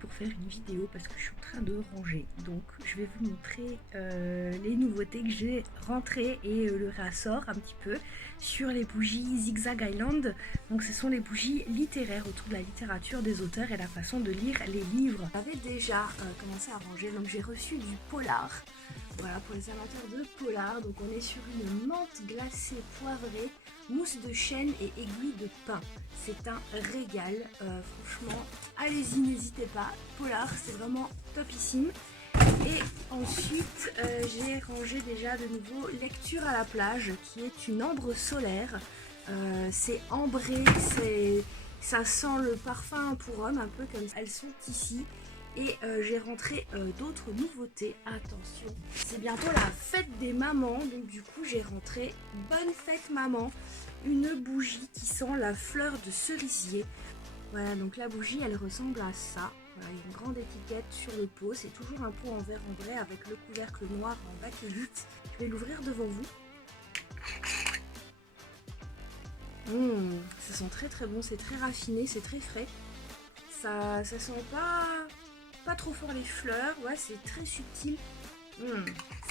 pour faire une vidéo parce que je suis en train de ranger. Donc je vais vous montrer les nouveautés que j'ai rentrées et le réassort un petit peu sur les bougies Zigzag Island. Donc ce sont les bougies littéraires autour de la littérature, des auteurs et la façon de lire les livres. J'avais déjà commencé à ranger, donc j'ai reçu du polar. Voilà, pour les amateurs de polar, donc on est sur une menthe glacée poivrée, mousse de chêne et aiguille de pin. C'est un régal, franchement, allez-y, n'hésitez pas. Polar, c'est vraiment topissime. Et ensuite, j'ai rangé déjà de nouveau Lecture à la plage, qui est une ambre solaire. C'est ambré, ça sent le parfum pour homme, un peu comme ça. Elles sont ici. Et j'ai rentré d'autres nouveautés. Attention, c'est bientôt la fête des mamans, donc du coup j'ai rentré Bonne fête maman, une bougie qui sent la fleur de cerisier. Voilà, donc la bougie elle ressemble à ça. Voilà, il y a une grande étiquette sur le pot, c'est toujours un pot en verre ambré avec le couvercle noir en bakélite. Je vais l'ouvrir devant vous. Ça sent très très bon, c'est très raffiné, c'est très frais. Ça sent pas trop fort les fleurs, ouais, c'est très subtil.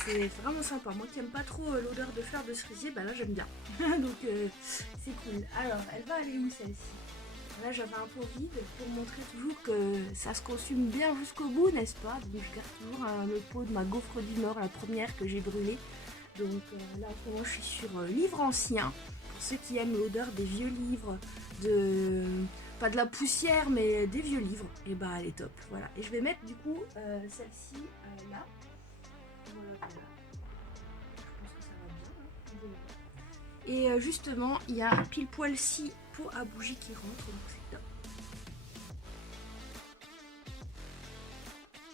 C'est vraiment sympa. Moi qui aime pas trop l'odeur de fleurs de cerisier, bah là j'aime bien. Donc c'est cool. Alors, elle va aller où celle-ci? Là j'avais un pot vide pour montrer toujours que ça se consume bien jusqu'au bout, n'est-ce pas? Donc je garde toujours le pot de ma gaufre du Nord, la première que j'ai brûlée. Donc là en ce moment je suis sur livre ancien. Pour ceux qui aiment l'odeur des vieux livres, pas de la poussière mais des vieux livres, et bah elle est top. Voilà. Et je vais mettre du coup celle-ci là. Voilà, voilà. Je pense que ça va bien. Hein. Et justement, il y a pile poil 6 pots à bougies qui rentrent, donc c'est top.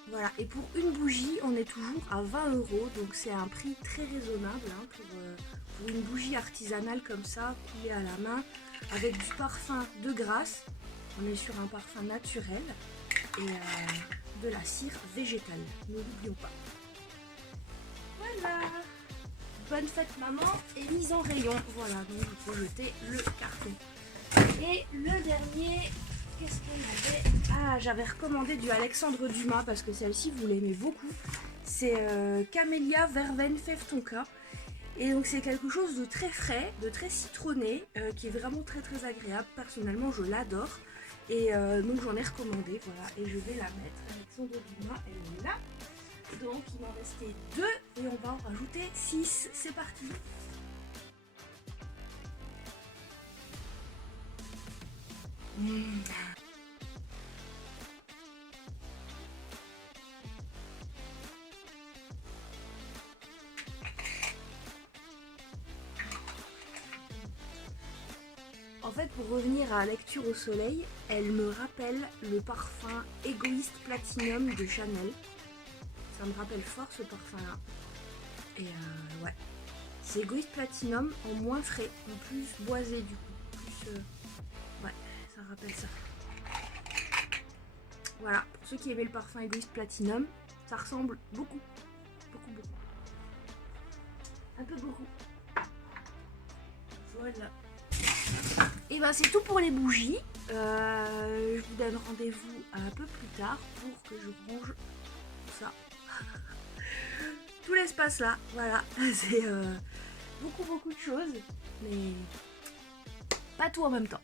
Voilà, et pour une bougie, on est toujours à 20 €, donc c'est un prix très raisonnable hein, pour une bougie artisanale comme ça, coulée à la main, avec du parfum de grasse. On est sur un parfum naturel et de la cire végétale, ne l'oublions pas. Voilà, bonne fête maman et mise en rayon. Voilà, donc il faut jeter le carton. Et le dernier, qu'est-ce qu'on avait? Ah, j'avais recommandé du Alexandre Dumas parce que celle-ci vous l'aimez beaucoup. C'est Camélia Verveine Fève Tonka. Et donc c'est quelque chose de très frais, de très citronné, qui est vraiment très très agréable. Personnellement je l'adore. Et donc j'en ai recommandé, voilà. Et je vais la mettre. Alexandre Dumas, elle est là. Donc il m'en restait 2 et on va en rajouter 6. C'est parti. En fait, pour revenir à Lecture au soleil, elle me rappelle le parfum Égoïste Platinum de Chanel. Ça me rappelle fort ce parfum là. Et ouais. C'est Égoïste Platinum en moins frais, en plus boisé du coup. Plus, ouais, ça rappelle ça. Voilà, pour ceux qui aimaient le parfum Égoïste Platinum, ça ressemble beaucoup. Beaucoup, beaucoup. Un peu beaucoup. Voilà. Et ben c'est tout pour les bougies. Je vous donne rendez-vous un peu plus tard pour que je range tout ça. Tout l'espace là, voilà. C'est beaucoup de choses, mais pas tout en même temps.